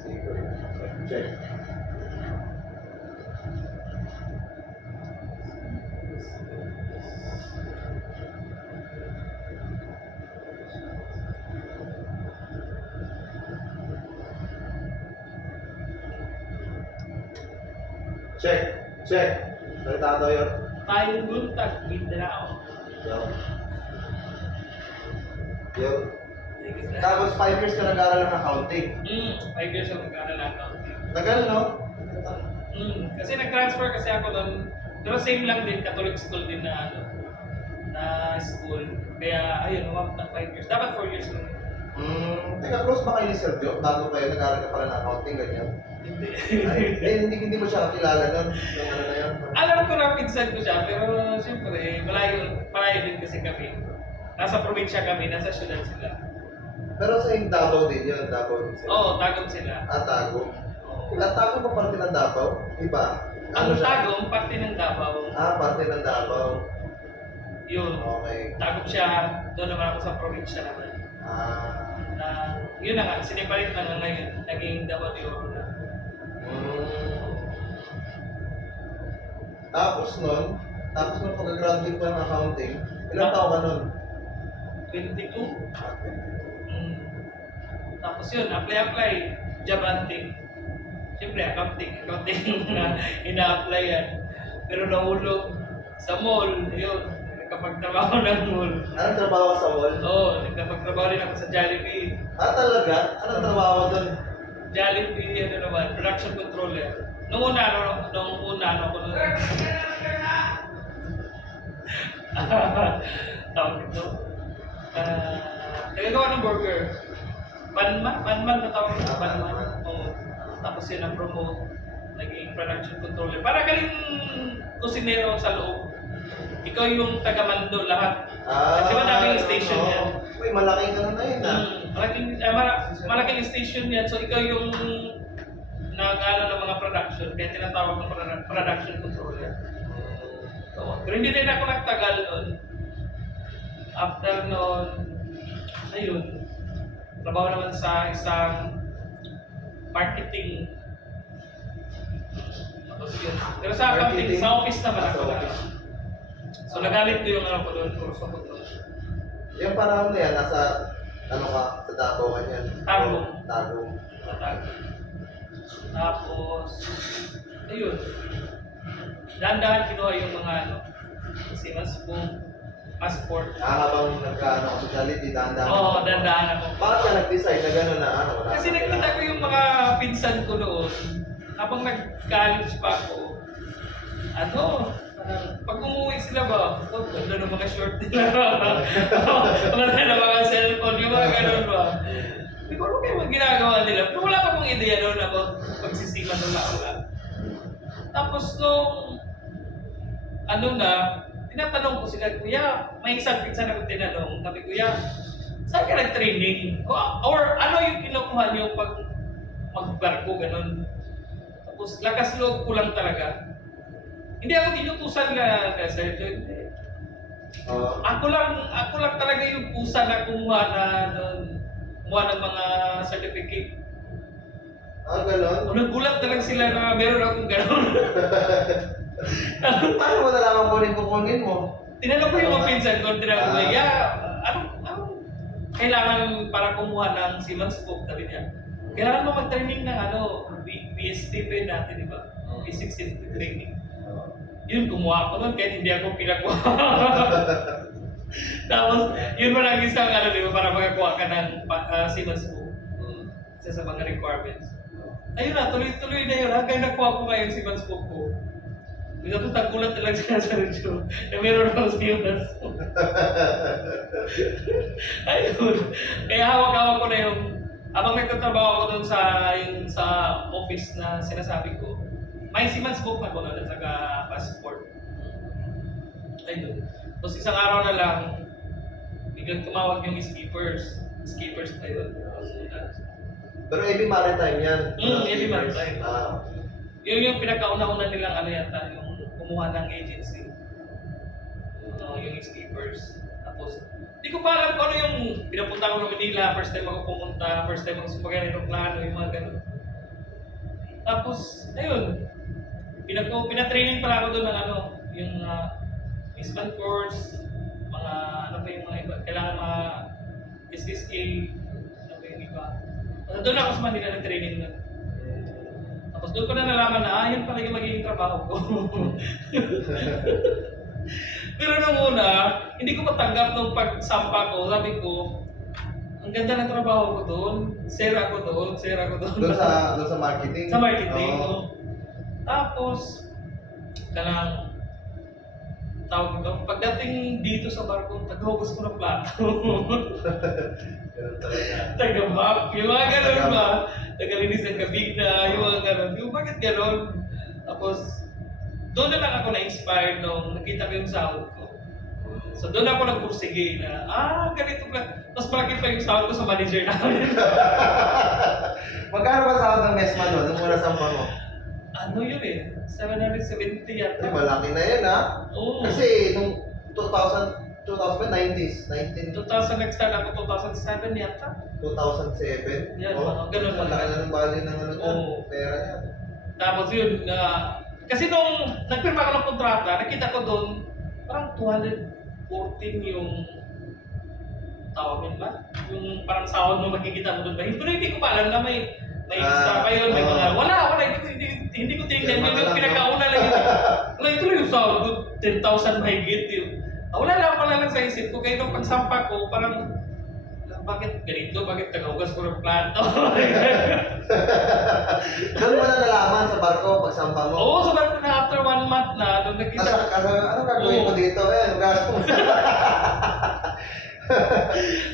Check. Check. Check. Salita yun. Tayong buntag, Mindanao. Yo. Yo. Tapos 5 years ka nag-aaral ng accounting. 5 years ako nag-aaral ng accounting. Tagal, no? Kasi nag-transfer kasi ako doon. Pero same lang din, Catholic school din na na school. Kaya ayun, umabot ng 5 years. Dapat 4 years lang. Teka, close ba kayo ni Sir Joe? Bago kayo nag-aaral ka pala ng accounting, ganyan? Hindi. Ay, hindi mo siya kakilala nun. Yung ano na yun. Alam ko na pinsan ko siya, pero siyempre, malayo din kasi kami. Nasa probinsya kami, nasa syudad sila. Pero sa yung Davao din yun, Davao din sila. Oo, Tagum sila. Tago. Oo. Tago pa parte ng Davao? Iba? Ang siya? Tagum, parte ng Davao. Parte ng Davao. Yun. Okay. Tagum siya, doon naman ako sa probinsya naman. Na, yun na nga, sinipalit na nga ngayon, naging Davao de Oro na. Tapos nun pag-graduate mo ng accounting, ilang taon ka nun? 22. Tapos yun, apply, job hunting. Siyempre, accounting na ina-apply yan. Pero nahulog sa mall, yun, nagkapagtrabaho ng mall. Anong trabaho ka sa mall? Oo, nagkapagtrabaho rin ako sa Jollibee. Talaga? Anong trabaho doon? Jollibee, ano naman, production controller. Nung una, ako nun. Tawag ito. Nagagawa ng burger. Panman na tawag ito. Panman. Oo. Tapos yun ang promote. Naging production controller. Para galing kusinero sa loob. Ikaw yung taga-mando lahat. Di ba daming station yan? Uy, malaking ano na yun Malaking station yan. So ikaw yung nag-ano ng mga production. Kaya tinatawag ng production controller. So, pero hindi din ako nagtagal noon. After noon, ayun, trabaho naman sa isang marketing. Tapos yun. Pero sa accounting, sa office naman ako. So nagalit ko yung ano ko doon, kurso ko doon. Yung parang na yan, nasa, ano ka, sa Davao ka niyan? Tagum. Tagum. Tapos, ayun. Dahan-dahan kinuha yung mga ano, kasi passport. Habang nagka-ano ka sa Jollibee, dahan-dahan. Oo, dahan-dahan ako. Bakit ka nag-decide na gano'n na ano? Kasi nakita ko yung mga pinsan ko noon, habang nag-college pa ako, pag umuwi sila ba, ganda ng mga short nila. Ganda ng mga cellphone, yung mga ganun ba. Hindi ko alam kayo ginagawa nila. Pero wala pa kong ideya doon about pagsisiman ng laula. Tapos nung, tinatanong ko sila, Kuya, may isang pinsan ako tinanong, sabi, Kuya, saan ka nag-training? Or ano yung kinukuha niyo pag magbarko, ganun? Tapos lakas loob ko lang talaga. Hindi ako tinutusan na Sergio, hindi. Ako lang talaga yung pusa na kumuha ng mga certificate. Gano'n? Nagulat na lang sila na meron akong gano'n. Paano mo nalaman kukunin mo? Tinanong ko yung mga pinsan ko, tinanong ko, anong kailangan para kumuha ng Siemens Book? Sabi niya, kailangan mo mag-training ng BSTP natin, di ba? Basic Safety Training. Yun, kumuha ko nun, kahit hindi ako pinakuha. Tapos, yun mo lang isang di ba, para makakuha ka ng Siemens Book. Isa sa mga requirements. Ayun na, tuloy-tuloy na yun. Hanggang nakuha ko ngayon Siemens Book ko. Tapos nagulat na lang siya sa Sergio na meron akong Siemens Book. Ayun. Kaya hawak-hawak ko na yung, habang nagtatrabaho ako doon sa office na sinasabi ko, may Siemens Book na ko at saka passport. Ayun. Tapos isang araw na lang, biglang tumawag yung skippers. Skippers na yun. Pero AB Maritime yan. AB Maritime. Yun yung pinakauna-una nilang yata, yung kumuha ng agency. Yung skippers. Tapos, di ko pa alam kung ano yung pinapunta ko ng Manila, first time ako pumunta, first time ako sumakay ng plano, yung mga ganun. Tapos, ayun, pinatraining pala ako doon ng ano, yung Isman course, mga ano pa yung mga iba, kailangan mga SSA, ano pa yung iba. Doon ako sa Manila nag-training na. Tapos doon ko na nalaman na, yun pala yung magiging trabaho ko. Pero nung una, hindi ko matanggap nung pagsampa ko, sabi ko, ang ganda ng trabaho ko doon, share ako doon. Doon sa marketing? Sa marketing, Oo. no? Tapos, kanang tawag ito, pagdating dito sa barko, tagahugas ko ng plato. Ganun talaga. Taga-map, yung mga ganun ba? Tagalinis ng kabigna, yung mga ganun. Yung bakit ganun? Tapos, doon na lang ako na-inspired nung nakita ko yung sahod ko. So doon ako nagpursige na, ganito pala. Mas malaki pa yung sahod ko sa manager namin. Magkano ba sahod ng Mesman no? Nung una sampa mo? Ano yun eh? 770 yata. Ay, malaki na yan ha? Oo. Kasi nung 90s, 2000 nag-start ako, 2007 yata. 2007? Yan, Oh, mga ganun. malaki na ng value ng ano dyan. Oo. Pera niya. Tapos yun, kasi nung nagpirma ko ng kontrata, nakita ko doon, parang 214 yung tawag yun ba? Yung parang sahod mo makikita mo doon ba? Pero hindi ko pa alam na may extra pa yun, may mga, wala, hindi ko tinignan yun, yung pinakauna lang yun. Wala, ito lang yung sahod ko, 10,000 mahigit yun. Wala lang sa isip ko, kaya nung pagsampa ko, parang, bakit ganito? Bakit tagahugas ko ng plato? Doon mo na nalaman sa barko pagsampa mo? Oo, so na after 1 month na, nung nakita Ano gagawin mo dito? Ayan, gas mo.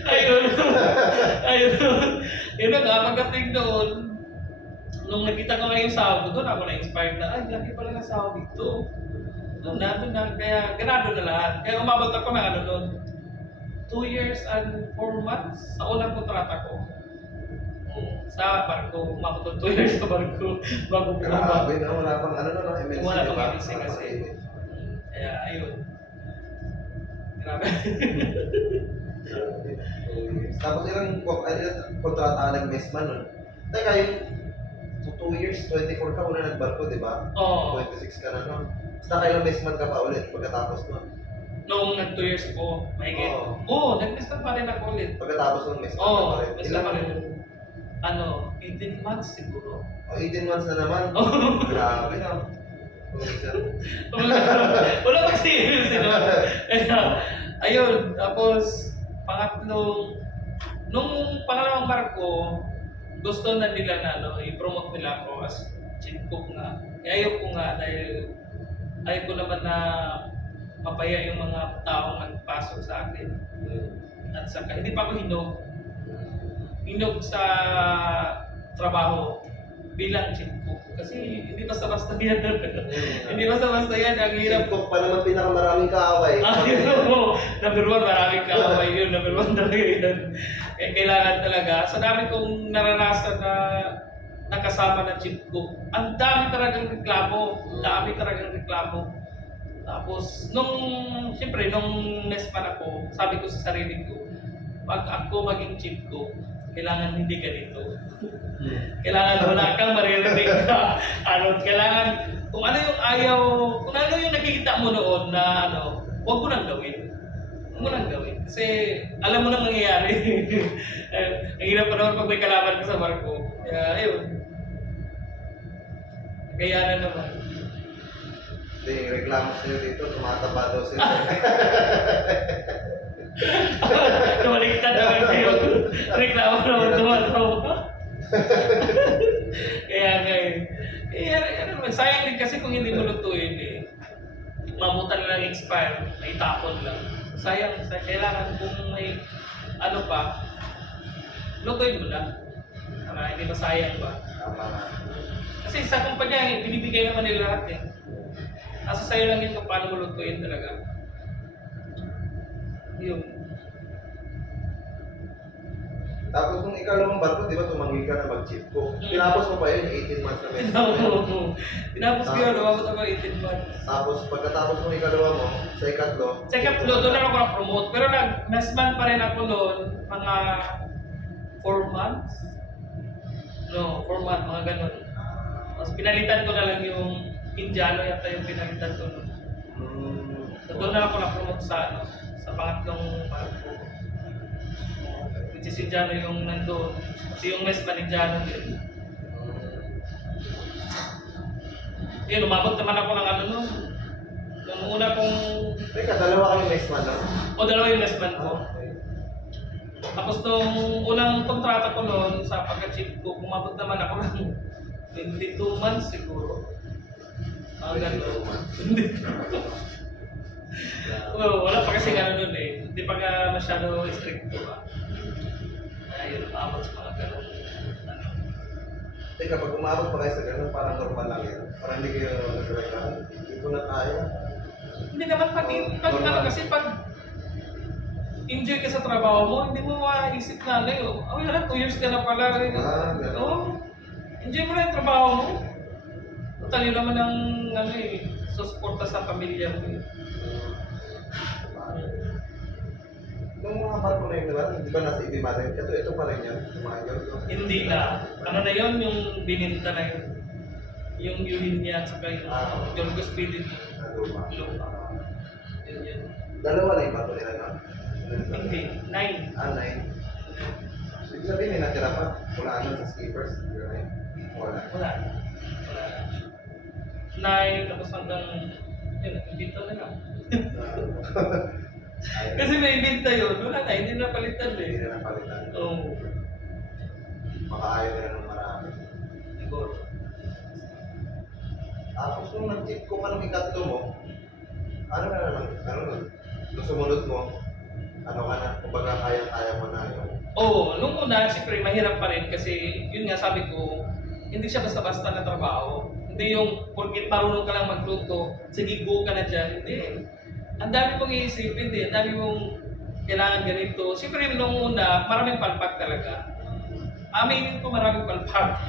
ayun. Yun na nga, pagdating doon, nung nakita ko nga yung sahod ko, doon ako na-inspired na, laki pala ng sahod dito. Doon na, kaya ganado na lahat. Kaya umabot ako na ano doon, 2 years and 4 months sa unang kontrata ko. Sa barko, umabot doon 2 years sa barko, bago bumaba. Grabe na, wala pang ano na, MLC, Wala pang diba? MLC kasi. Kaya ayun. Grabe. Tapos ilang kontrata ka ng Mesman nun? Teka, yung 2 years, 24 ka muna nagbarko, di ba? Oo. 26 ka na nun. Basta kailang Mesman ka pa ulit pagkatapos nun. Nung nag 2 years ko, mahigit. Oo. Oo, nag-list pa rin ako ulit. Pagkatapos ng Mesman Oo, ka pa rin. basta pa rin. 18 months siguro. 18 months na naman. Oo. Grabe na. Wala pa serious, ayun, tapos pangatlong, nung pangalawang barko, gusto na nila na i-promote nila ako as chief cook nga. Ayaw ko nga dahil ayaw ko naman na mapaya yung mga taong nagpasok sa akin. At saka, hindi pa ako hinog sa trabaho bilang chief cook. Kasi hindi basta-basta yan. Hindi basta-basta yan. Ang hirap. Chief cook pa naman pinakamaraming kaaway. Number 1, maraming kaaway yun. Number 1 talaga yun. Kailangan talaga. Sa dami kong naranasan na nakasama ng chief cook, ang dami talagang reklamo. Tapos, siyempre, nung Nespan ako, sabi ko sa sarili ko, pag ako maging chief cook, kailangan hindi ganito. Kailangan wala kang maririnig ka. Kailangan, kung ano yung ayaw, kung ano yung nakikita mo noon na huwag mo nang gawin. Huwag mo nang gawin. Kasi alam mo nang mangyayari. Ang hirap pa naman pag may kalaban ka sa barko. Kaya, ayun. Kaya na naman. Hindi, yung reklamo sa'yo dito, tumataba daw sila. Tumaligtad naman kayo. Reklamo naman tumatawa. Kaya ngayon. Sayang din kasi kung hindi mo lutuin mamutan lang expire, may tapon lang. Sayang, kailangan kung may lutuin mo na. Para hindi masayang ba. Kasi sa kumpanya, binibigay naman nila lahat Nasa sayo lang yun kung paano mo lutuin talaga. Yun. Tapos nung ikalawang barko, di ba tumanggi ka na mag-chief cook? Tinapos mo pa yun, 18 months na Mesman. Tinapos ko yun, umabot ako 18 months. Tapos pagkatapos ng ikalawa mo, sa ikatlo, Sa ikatlo, doon na ako na-promote. Pero nag-mesman pa rin ako noon, mga 4 months. 4 months, mga ganun. Tapos pinalitan ko na lang yung Indiano yata yung pinalitan ko nun. So doon na ako na-promote sa ano, sa pangatlong barko. Which is Indiano yung nandoon. Kasi yung Mesman Indiano din. Yun, umabot naman ako ng ano nun. Yung una kong... Teka, dalawa kayo next month, no? O dalawa yung Mesman ko. Okay. Tapos nung unang kontrata ko noon sa pagka-chief ko, umabot naman ako ng 22 months siguro. Gano'n. Well, wala pa kasi gano'n nun eh. Hindi pa ka masyado stricto ba. Ayun, umabot sa mga gano'n. Ano. Teka, pag umabot pa kayo sa ganun, parang normal lang yan. Parang hindi kayo nag-reklamo. Hindi ko na kaya. Hindi naman pag ano, kasi pag enjoy ka sa trabaho mo, hindi mo maisip na ano yun. Oh, yun, 2 years ka na pala. Ganun. Oo. Enjoy mo na yung trabaho mo. Total yun naman ang ano eh, susuporta sa pamilya mo eh. Nung mga barko na yun, diba? Di ba nasa ibig natin? Ito pa rin yan. Tumagal. Hindi na. Ano na yun, yung bininta na yun. Yung Yulinia at saka yung Jorgos Pidin. Luma. Luma. Yun yun. Dalawa na yung barko nila, no? Hindi. 9. 9. Ibig sabihin, may natira pa. Wala nun sa skippers. Wala. Wala. Wala. 9, tapos hanggang, yun, ibinta na lang. Kasi may ibinta yun, wala na, hindi na palitan Hindi eh. na napalitan. Oo. Makaayaw nila ng marami. Siguro. Tapos nung nag-check ko pa ng ikatlo mo, ano na naman, nung sumunod mo, ano ka na, kumbaga kaya-kaya mo na yung... Oo, nung una, siyempre mahirap pa rin kasi yun nga sabi ko, hindi siya basta-basta na trabaho. Hindi yung porkit marunong ka lang magluto, sige go ka na dyan. Hindi. Ang dami mong iisipin din, ang dami mong kailangan ganito. Siyempre nung una, maraming palpak talaga. Aminin ko maraming palpak.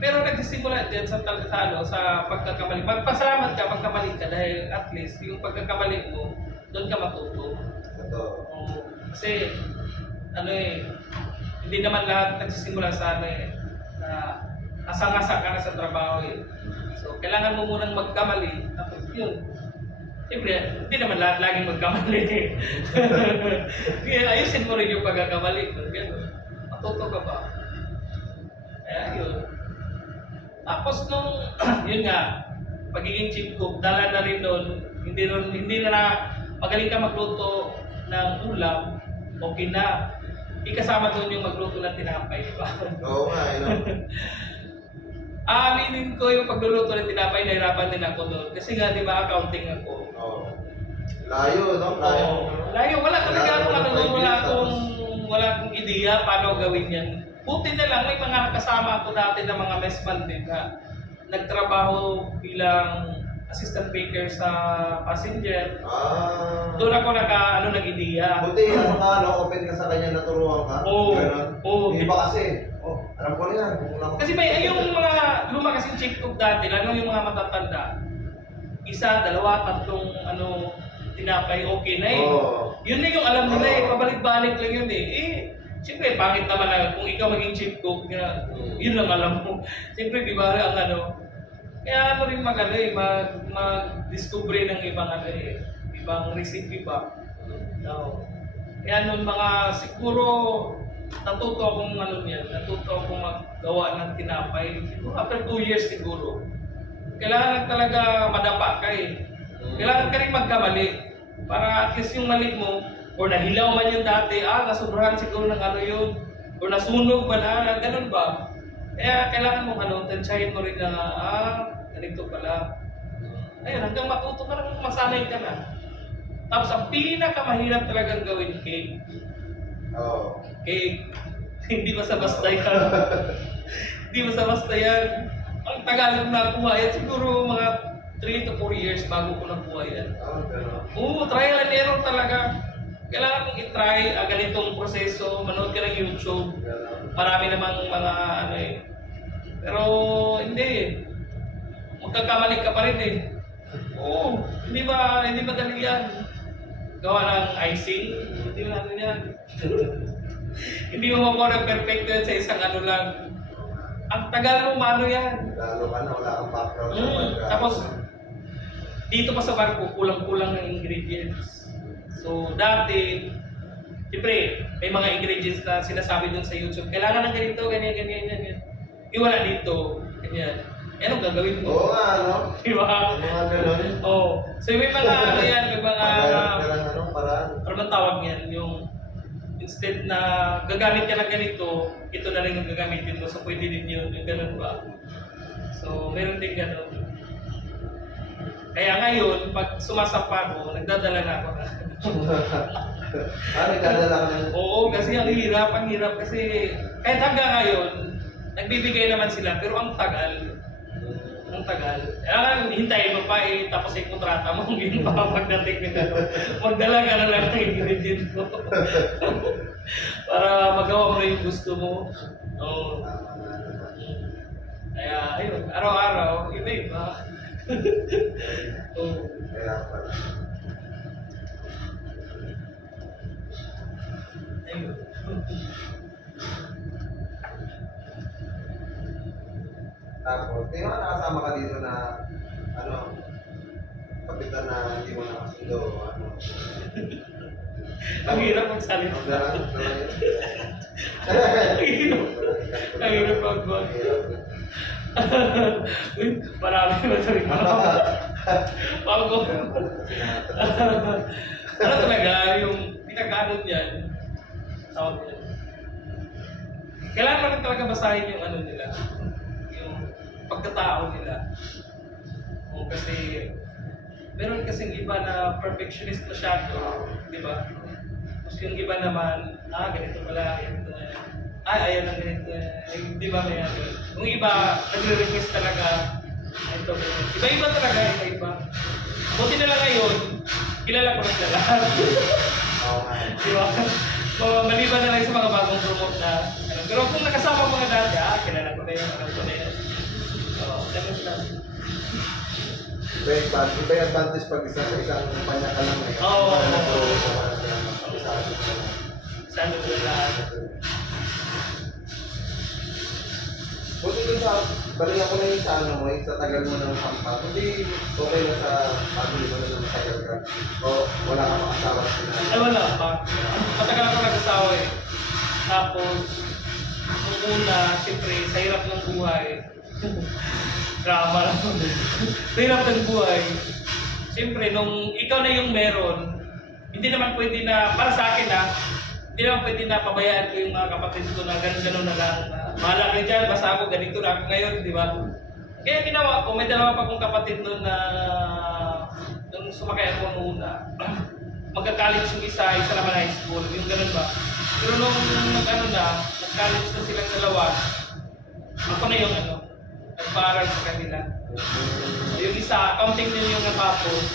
Pero nagsisimula din sa pagkakamali. Magpasalamat ka, magkamali ka dahil at least yung pagkakamali mo, doon ka matuto. Ito. Kasi ano eh, hindi naman lahat nagsisimula sa ano eh, na asang-asa ka na sa trabaho eh. So kailangan mo munang magkamali, tapos yun. Siyempre, hindi naman lahat laging magkamali eh. Kaya ayusin mo rin yung pagkakamali. Gano'n. Matuto ka ba? Kaya yun. Tapos nung, yun nga, pagiging chief cook, dala na rin doon, hindi na magaling ka magluto ng ulam, okay na. Ikasama doon yung magluto ng tinapay, di ba? Oo nga, Aminin ko yung pagluluto ng tinapay, nahirapan din ako doon. Kasi nga, di ba, accounting ako. Oo. Layo, no? Layo. Layo. Wala talaga akong ano doon, wala akong ideya paano gawin yan. Buti na lang, may mga kasama ako dati na mga messman din na nagtrabaho bilang assistant baker sa passenger. Doon ako nag-ideya. Buti open ka sa kanya, naturuan ka. Oo. Ganon. Hindi ba kasi? Alam ko na yan. Kasi may yung mga luma kasing chief cook dati, lalo yung mga matatanda, 1, 2, 3 tinapay, okay na eh. Yun na yung alam nila eh, pabalik-balik lang yun eh. Siyempre, bakit naman na kung ikaw maging chief cook, yun lang alam mo. Siyempre, di ba, ang kaya ano rin mag-discover ng ibang recipe ba. So, kaya nun siguro, natuto akong maggawa ng tinapay. Siguro after 2 years siguro. Kailangan talaga madapa ka eh. Kailangan ka rin magkamali. Para at least yung mali mo, or nahilaw man yun dati, nasubrahan siguro ng yun, or nasunog man, ganun ba? Kaya kailangan mo tansyahin mo rin na, ganito pala. Ayun, hanggang matuto ka na, masanay ka na. Tapos ang pinakamahirap talagang gawin, cake. Cake. Hindi basta-basta yan. Hindi basta-basta yan. Ang tagal ko nakuha yan, siguro mga 3 to 4 years bago ko nakuha yan. Oo, trial and error talaga. Kailangan mong i-try ganitong proseso, manood ka ng YouTube. Marami namang mga Pero hindi. Magkakamali ka pa rin eh. Oo, hindi madali yan. Gawa ng icing, hindi mo yan. Hindi mo makuha ng perfecto yan sa isang lang. ang tagal mo mano yan. Lalo ka na, wala kang background sa Tapos, dito pa sa barko, kulang-kulang ng ingredients. So, dati, siyempre, may mga ingredients na sinasabi dun sa YouTube. Kailangan ng ganito, ganyan, ganyan, ganyan. Wala dito, ganyan. Eh, anong gagawin mo? Oo nga, ano? Di ba? Mga ganun. Oo. So, may mga, ano yan, may mga, Parang paraan. ano bang tawag yan? Yung, instead na gagamit ka ng ganito, ito na rin yung gagamitin mo. So, pwede din yun. Yung ganun ba? So, meron din ganun. Kaya ngayon, pag sumasampa ko, nagdadala na ako. Nagdadala ka ng... Oo, kasi ang hirap kasi kahit hanggang ngayon, nagbibigay naman sila, pero ang tagal. Ang tagal. Kailangan hintayin mo pa tapos yung kontrata mo, yun pa pagdating nito. Magdala ka na lang ng ingredient mo. Para magawa mo yung gusto mo. Oo. Kaya, ayun, araw-araw, iba-iba. Oo. Kaya pala. Ayun. Tapos, may mga nakasama ka dito na, ano, kapitan na hindi mo nakasundo, ano. Ang hirap magsalita. Ang dalang, Ang hirap mag-vlog. Uy, marami na sa rin. Bago. Ano talaga, yung pinag-ano niyan, tawag niyan. Kailangan mo rin talaga basahin yung ano nila, yung pagkatao nila. O kasi, meron kasing iba na perfectionist masyado, di ba? Tapos yung iba naman, ganito pala, ganito na yan. Ayaw ng ganito. Di ba may ano? Yung iba, nagre-request talaga. Ito, iba-iba talaga, iba-iba. Buti na lang ngayon, kilala ko na sila lahat. Oo nga. Di ba? So, maliban na lang sa mga bagong promote na, ano. Pero kung nakasama mga dati, kilala ko na yun, alam ko na yun. Oo, ganun lang. Iba yung advantage pag isa sa isang kumpanya ka lang. Oo. Isa Saan mo lahat? Buti dun sa, balik ako na yung sa ano mo, yung sa tagal mo ng sampa. Hindi okay na sa family mo na ng matagal ka. O wala kang makasawa sa na. Ay, wala pa. Matagal ako nag-asawa eh. Tapos, nung una, siyempre, sa hirap ng buhay. Drama lang. Sa hirap ng buhay. Siyempre, nung ikaw na yung meron, hindi naman pwede na, para sa akin hindi naman pwede na pabayaan ko yung mga kapatid ko na gano'n na lang. Bahala kayo dyan, basta ako, ganito na ako ngayon, di ba? Kaya ginawa ko, may dalawa pa kong kapatid noon na nung sumakay ako noong una. Magka-college yung isa naman high school, yung gano'n ba? Pero nung nag-college na silang dalawa, ako na yung nagpaaral sa kanila. Yung isa, accounting din yung natapos,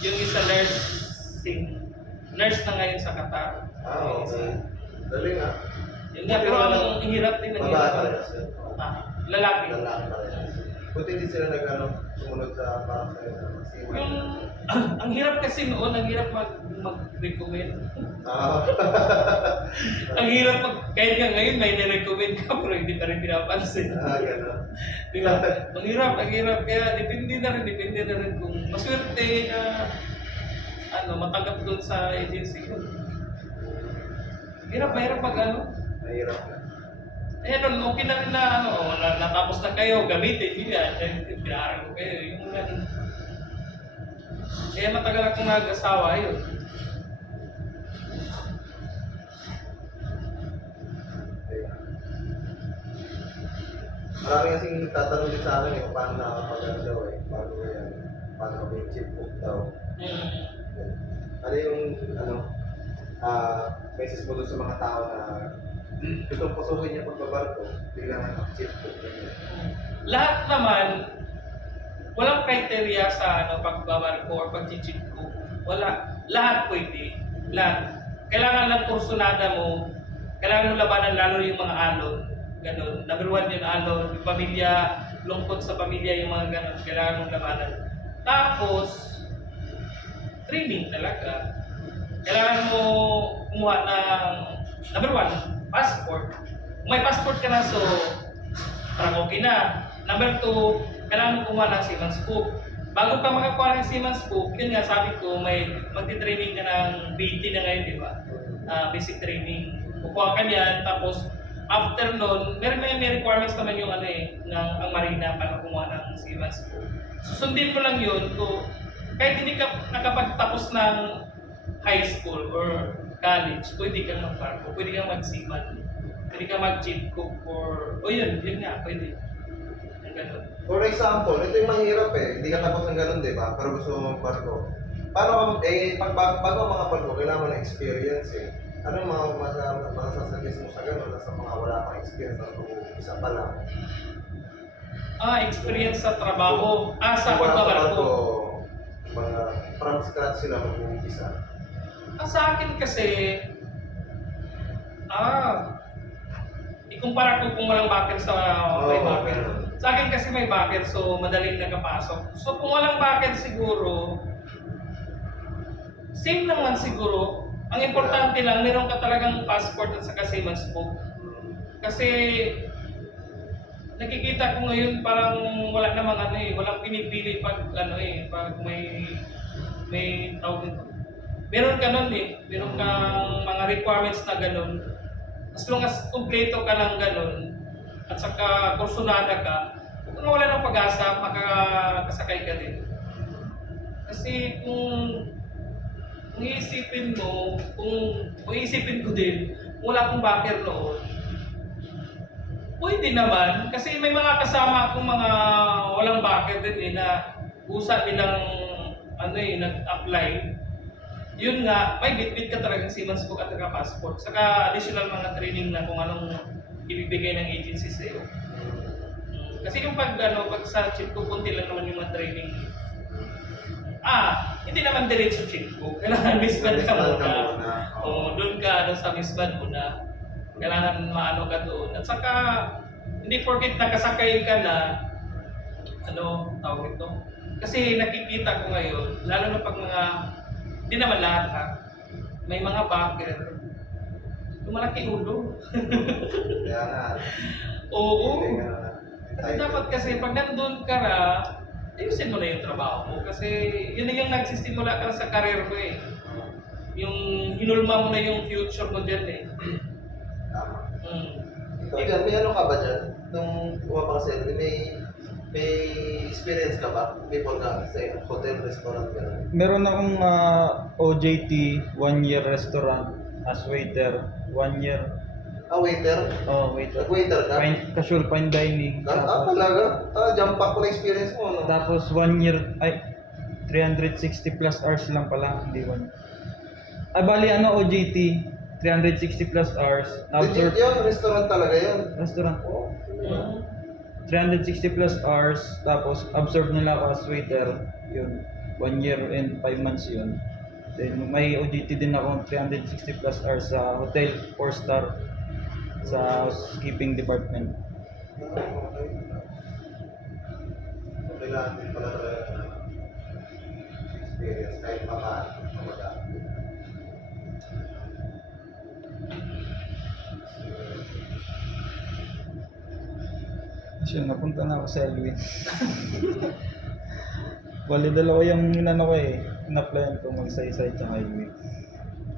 yung isa nursing. Nurse na ngayon sa Qatar. Okay. Galing ah. Yun nga, pero ang hirap din ng Babae parehas yun. lalaki. Lalaki parehas. Buti hindi sila sumunod sa parang sa'yo na magsima. Yung, ang hirap kasi noon, ang hirap mag-recommend. Ang hirap kahit nga ngayon may na-recommend ka pero hindi pa rin pinapansin. Gano'n. Di ba? Ang hirap. Kaya depende na rin kung maswerte na matanggap doon sa agency. Mahirap pag Mahirap na. okay na rin na natapos na kayo, gamitin nyo yan. Pinaaral ko kayo. Yung ganun. Kaya matagal akong nag-asawa yun. Marami kasing tatanong din sa akin kung paano nakakapagano daw paano kami yung chip cook daw. Ano yung message mo doon sa mga tao na gustong pusukin niya pagbabarko, bigla na chip cook. Lahat naman, walang criteria sa pagbabarko or pag-chip cook. Wala. Lahat pwede. Lahat. Kailangan lang kursunada mo, kailangan mo labanan lalo yung mga alon. Ganun. Number one yung alon, yung pamilya, lungkot sa pamilya yung mga ganun. Kailangan mong labanan. Tapos, training talaga. Kailangan mo kumuha ng, number one, passport. Kung may passport ka na, so, parang okay na. Number 2, kailangan mo kumuha ng Siemens book. Bago ka makakuha ng Siemens book, yun nga sabi ko, may magti-training ka ng BT na ngayon, di ba? Basic training. Kukuha ka niyan, tapos after nun, may requirements naman yung ang Marina para kumuha ng Siemens book. Susundin mo lang yun kahit hindi ka nakapagtapos ng high school or college, pwede kang mag-barko, pwede kang mag-seaman, pwede kang mag-chief cook yun nga, pwede. Yung ganun. For example, ito yung mahirap hindi ka tapos ng ganun, di ba? Pero gusto mo mag-barko. Paano bago ang mga barko, kailangan mo ng experience Ano yung mga masasagis mo sa ganun, sa mga wala pang experience, isa pa lang? Experience sa trabaho. Sa Wala pagbabarko. Mga from scratch sila mag-uumpisa. Sa akin kasi, ikumpara ko kung walang backer sa may backer. Sa akin kasi may backer, so madaling nakapasok. So kung walang backer siguro, same naman siguro. Ang importante lang, meron ka talagang passport at saka Siemens book. Kasi nakikita ko ngayon parang wala namang walang pinipili pag pag may tawag dito. Meron ka nun meron kang mga requirements na ganun. As long as kumpleto ka lang ganun at saka kursunada ka, kung wala ng pag-asa, makakasakay ka din. Kasi kung iisipin mo, kung iisipin ko din, wala akong backer noon, pwede naman, kasi may mga kasama akong mga walang backer din na usa nilang nag-apply. Yun nga, may bit-bit ka talagang Siemens book at saka passport. Saka additional mga training na kung anong ibibigay ng agency sa'yo. Kasi yung pag sa chip ko, kunti lang naman yung mga training. Hindi naman diretso chip ko. Kailangan misband ka muna. Doon ka sa misband muna. Kailangan maano ka doon. At saka, hindi porket nakasakay ka na, tawag ito. Kasi nakikita ko ngayon, lalo na pag mga, hindi naman lahat may mga backer, yung malaki ulo. Kaya nga. Oo. Kasi dapat kasi pag nandun ka na, ayusin mo na yung trabaho mo. Kasi yun na yung nagsisimula ka sa karir mo Yung hinulma mo na yung future mo dyan Tama. Ikaw dyan, may ka ba dyan? Nung umapang sa may experience ka ba? Before ka sa hotel, restaurant, gano'n? Meron akong OJT, 1-year restaurant as waiter, 1 year. Waiter? Waiter. Nag-waiter ka? Casual fine dining. Talaga? Jump pack ko na experience mo, no? Tapos 1 year, 360 plus hours lang pala, hindi 1. Bali OJT, 360 plus hours. Legit yun, restaurant talaga yun. Restaurant. 360 plus hours, tapos absorb nila ako as waiter, yun, 1 year and 5 months yun. Then may OJT din ako 360 plus hours sa hotel, 4-star, sa housekeeping department. Okay lang din pala talaga experience kahit paano. Siya, napunta na ako sa Elwin. Bali, dalawa yung in-applyan ko mag-saysay tsaka Elwin.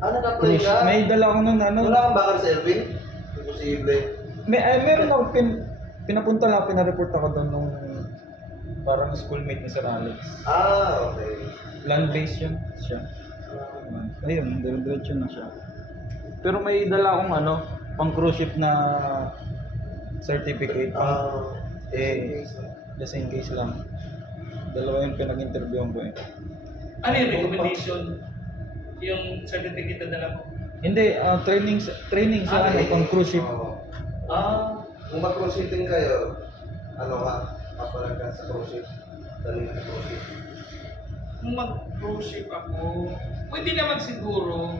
Nag-apply ka? May dala ko nun, Wala kang bakal sa Elvin? Imposible. Meron ako, pinapunta lang, pinareport ako doon nung parang schoolmate ni Sir Alex. Okay. Land-based yun siya. Ayun, dire-diretso na siya. Pero may dala akong pang cruise ship na certificate. Just in case lang. Dalawa yung pinag-interviewan ko Ano yung recommendation? Yung certificate na dala mo? Hindi, training sa pang cruise ship. Kung mag-cruise shipping kayo, papalag ka sa cruise ship. Dali na sa cruise ship. Kung mag-cruise ship ako, pwede naman siguro.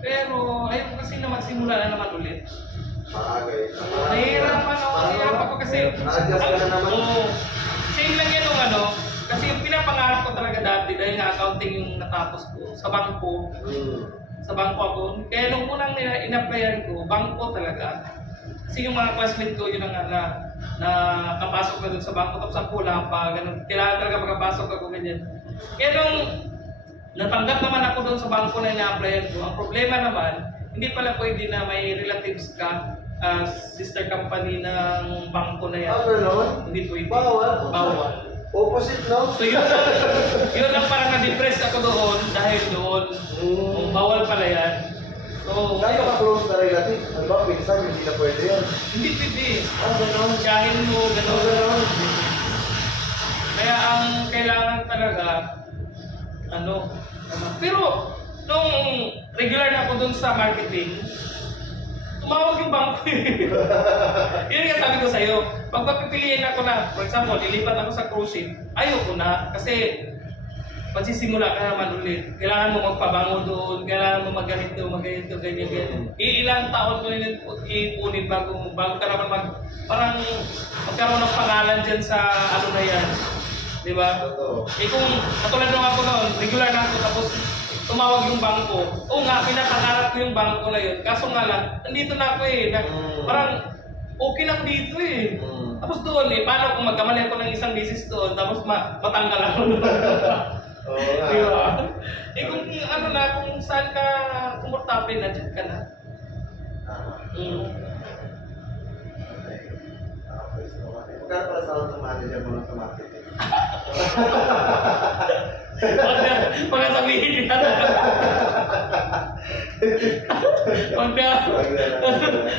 Pero ayun kasi na magsimula na naman ulit. Maagay. Nahihirapan ako kasi Na-adjust ka na naman. Same lang yan kasi yung pinapangarap ko talaga dati dahil nga accounting yung natapos ko sa bangko. Sa bangko ako. Kaya nung unang in-applyan ko, bangko talaga. Kasi yung mga classmate ko, yun ang na kapasok ka dun sa bangko tapos ang kulang pa, ganun. Kailangan talaga makapasok ako ganyan. Kaya nung natanggap naman ako doon sa bangko na ina-applyan ko, ang problema naman, hindi pala pwede na may relatives ka, sister company ng bangko na yan. Gano'n? Hindi pwede. Bawal. Bawal. Opposite, no? So yun ang parang na-depress ako doon dahil doon. Kung bawal pala yan. So, Gano'n ka close na relative? Ano ba, pinsan, hindi na pwede yan. hindi pwede. Gano'n? Kahin mo, gano'n. Gano'n? Kaya ang kailangan talaga, pero nung regular na ako dun sa marketing, tumawag yung bangko eh. Yun nga sabi ko sa'yo, pag papipiliin ako na, for example, lilipat ako sa cruise ship, ayoko na kasi magsisimula ka naman ulit. Kailangan mo magpabango doon, kailangan mo magganito, ganyan. Ilang taon mo rin ipunin bago ka naman parang magkaroon ng pangalan dyan sa ano na yan. Di ba? Totoo. Eh kung katulad nung ako noon, regular na ako tapos tumawag yung bangko. Oo nga, pinapangarap ko yung bangko na yun. Kaso nga lang, nandito na ako eh. Parang okay na ako dito eh. Tapos doon eh, paano kung magkamali ako ng isang beses doon, tapos matanggal ako doon. Oo nga. Di ba? Eh kung ano na, kung saan ka komportable na, dyan ka na. Tama. Mm. Okay. Magkano pala sa ng manager mo lang sa marketing? Pag sabihin niya. Pag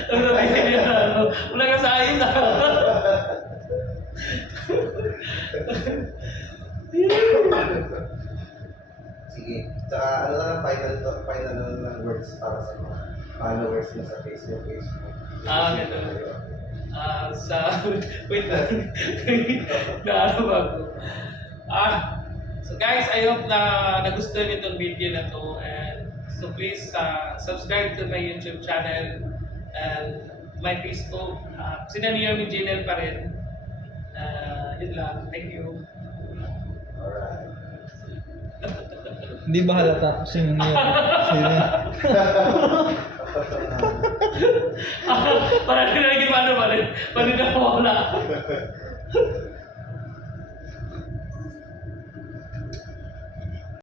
sabihin niya, wala ka sa ayos ah. Sige. Tsaka ano na lang, final na lang words para sa mga followers mo sa Facebook. Ganun. Wait lang. Naano ba ako? So guys, I hope na nagustuhan itong video na to. And so please subscribe to my YouTube channel and my Facebook. Sina niyo yung Janelle pa rin. Yun lang. Thank you. Alright. Hindi ba halata? Sino niya? Sino? Parang nalagyan pa ano ba rin? Paano na wala?